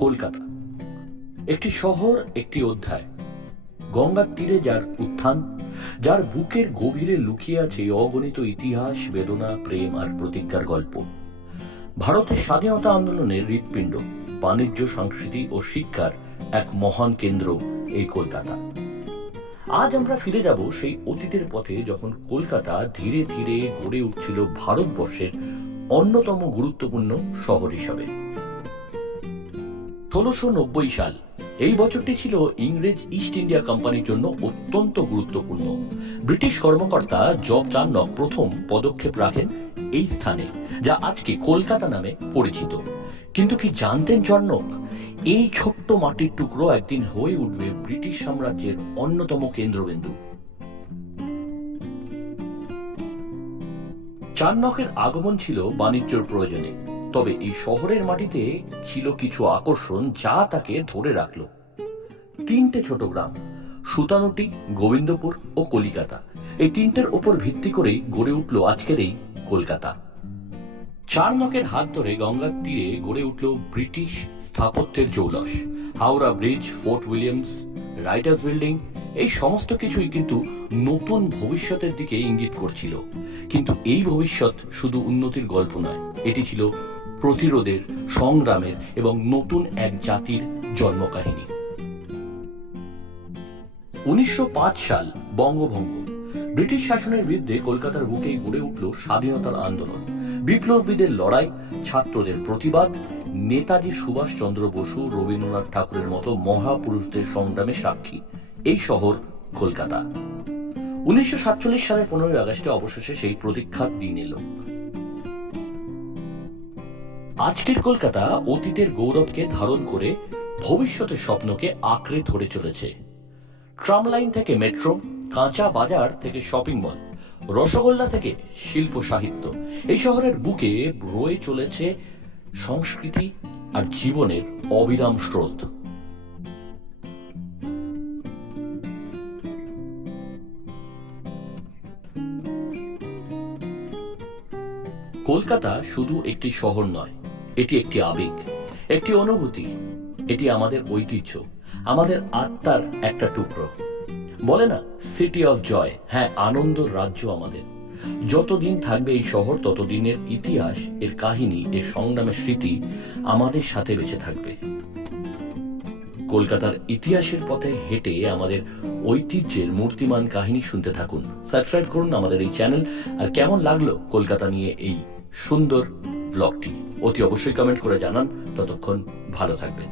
কলকাতা। একটি শহর, একটি অধ্যায়। গঙ্গার তীরে যার উত্থান, যার বুকের গভীরে লুকিয়ে আছে অগণিত ইতিহাস, বেদনা, প্রেম আর প্রতিজ্ঞার গল্প। ভারতের স্বাধীনতা আন্দোলনের হৃৎপিণ্ড, বাণিজ্য, সংস্কৃতি ও শিক্ষার এক মহান কেন্দ্র এই কলকাতা। আজ আমরা ফিরে যাব সেই অতীতের পথে যখন কলকাতা ধীরে ধীরে গড়ে উঠছিল ভারতবর্ষের অন্যতম গুরুত্বপূর্ণ শহর হিসাবে। ষোলোশো নব্বই সাল। এই বছরটি ছিল ইংরেজ ইস্ট ইন্ডিয়া কোম্পানির জন্য অত্যন্ত গুরুত্বপূর্ণ। ব্রিটিশ কর্মকর্তা জব চার্নক প্রথম পদক্ষেপ রাখেন এই স্থানে, যা আজকে কলকাতা নামে পরিচিত। কিন্তু কি জানতেন চার্নক? এই ছোট্ট মাটির টুকরো একদিন হয়ে উঠবে ব্রিটিশ সাম্রাজ্যের অন্যতম কেন্দ্রবিন্দু। চার্নকের আগমন ছিল বাণিজ্যর প্রয়োজনে। তবে এই শহরের মাটিতে ছিল কিছু আকর্ষণ যা তাকে ধরে রাখল। তিনটে ছোট গ্রাম, সুতানুটি, গোবিন্দপুর ও কলিকাতা। এই তিনটের ওপর ভিত্তি করেই গড়ে উঠল আজকের এই কলকাতা। চারনকের হাত ধরে গঙ্গার তীরে গড়ে উঠল ব্রিটিশ স্থাপত্যের জৌলস। Howrah Bridge, Fort Williams, Writers Building, এই সমস্ত কিছুই কিন্তু নতুন ভবিষ্যতের দিকে ইঙ্গিত করছিল। কিন্তু এই ভবিষ্যৎ শুধু উন্নতির গল্প নয়, এটি ছিল প্রতিরোধের সংগ্রামের এবং নতুন এক জাতির জন্মকাহিনী। উনিশশো সাল, বঙ্গভঙ্গ। ব্রিটিশ শাসনের বিরুদ্ধে কলকাতার বুকেই গড়ে উঠল স্বাধীনতার আন্দোলন। বিপ্লবীদের লড়াই, ছাত্রদের প্রতিবাদ, নেতাজি সুভাষচন্দ্র বসু, রবীন্দ্রনাথ ঠাকুরের মতো মহাপুরুষদের সংগ্রামে সাক্ষী এই শহর কলকাতা। উনিশশো সাতচল্লিশ সালের পনেরোই আগস্টে অবশেষে সেই প্রতীক্ষার দিন এলো। আজকের কলকাতা অতীতের গৌরবকে ধারণ করে ভবিষ্যতের স্বপ্নকে আঁকড়ে ধরে চলেছে। ট্রাম লাইন থেকে মেট্রো, কাঁচা বাজার থেকে শপিং মল, রসগোল্লা থেকে শিল্প সাহিত্য, এই শহরের বুকে রয়ে চলেছে সংস্কৃতি আর জীবনের অবিরাম স্রোত। কলকাতা শুধু একটি শহর নয় এটি একটি আবেগ, একটি অনুভূতি, এটি আমাদের ঐতিহ্য, আমাদের আত্মার একটা টুকরো। বলে না সিটি অফ জয় হ্যাঁ আনন্দ রাজ্য আমাদের। যতদিন থাকবে এই শহর, ততদিনের ইতিহাস, এর কাহিনী, এর সংগ্রামের স্মৃতি আমাদের সাথে বেঁচে থাকবে। কলকাতার ইতিহাসের পথে হেঁটে আমাদের ঐতিহ্যের মূর্তিমান কাহিনী শুনতে থাকুন। সাবস্ক্রাইব করুন আমাদের এই চ্যানেল। আর কেমন লাগল কলকাতা নিয়ে এই সুন্দর ব্লগটি অতি অবশ্যই কমেন্ট করে জানান। ততক্ষণ ভালো থাকবেন।